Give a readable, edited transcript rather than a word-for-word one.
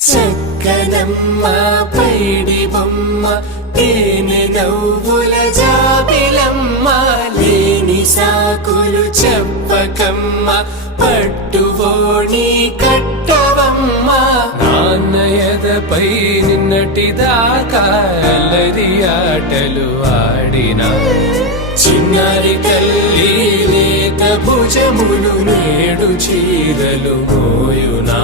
చక్కనమ్మ పైడి బొమ్మ తేనె నవ్వుల జాబిలమ్మ లేని సాకులు చెప్పకమ్మ పట్టువోణి కట్టవమ్మ నాన్నయదపై నిన్నటిదాకా అల్లరి ఆటలు ఆడినా చిన్నారి తల్లి లేత భుజములు నేడు చీరలు మోయునా